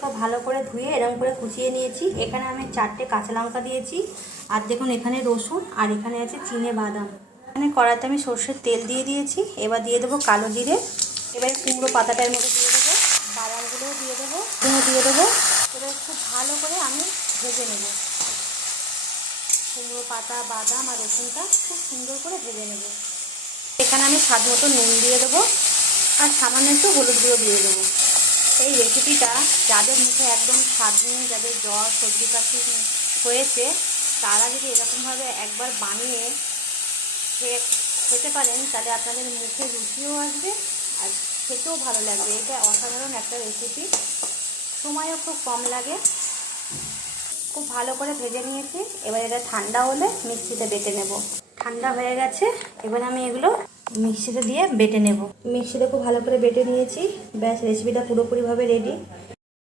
মাছগুলোকে ভালো করে ধুয়ে এরকম করে কুচিয়ে নিয়েছি। এখানে আমি 4টে কাঁচা লঙ্কা দিয়েছি, আর দেখুন এখানে রসুন, আর এখানে আছে চিনে বাদাম। এখানে কড়াইতে আমি সর্ষের তেল দিয়ে দিয়েছি। এবার দিয়ে দেবো কালো জিরে। এবারে কুমড়ো পাতাটার মধ্যে দিয়ে দেবো, বাদামগুলোও দিয়ে দেবো, দিয়ে দেবো। এবার খুব ভালো করে আমি ভেজে নেব। কুমড়ো পাতা, বাদাম আর রসুনটা খুব সুন্দর করে ভেজে নেব। এখানে আমি স্বাদ মতো নুন দিয়ে দেবো, আর সামান্য একটু হলুদ গুঁড়ো দিয়ে দেবো। এই রেসিপিটা যাদের মুখে একদম স্বাদ নেই, যাদের জ্বর সর্দি কাশি হয়েছে, তারা যদি এরকমভাবে একবার বানিয়ে খেতে পারেন, তাহলে আপনাদের মুখে রুচিও আসবে আর খেতেও ভালো লাগবে। এটা অসাধারণ একটা রেসিপি, সময়ও খুব কম লাগে। খুব ভালো করে ভেজে নিয়েছি। এবার এটা ঠান্ডা হলে মিক্সিতে বেটে নেব। ঠান্ডা হয়ে গেছে, এবার আমি এগুলো মিক্সিতে দিয়ে বেটে নেব। মিক্সিতে খুব ভালো করে বেটে নিয়েছি। ব্যাস, রেসিপিটা পুরোপুরিভাবে রেডি।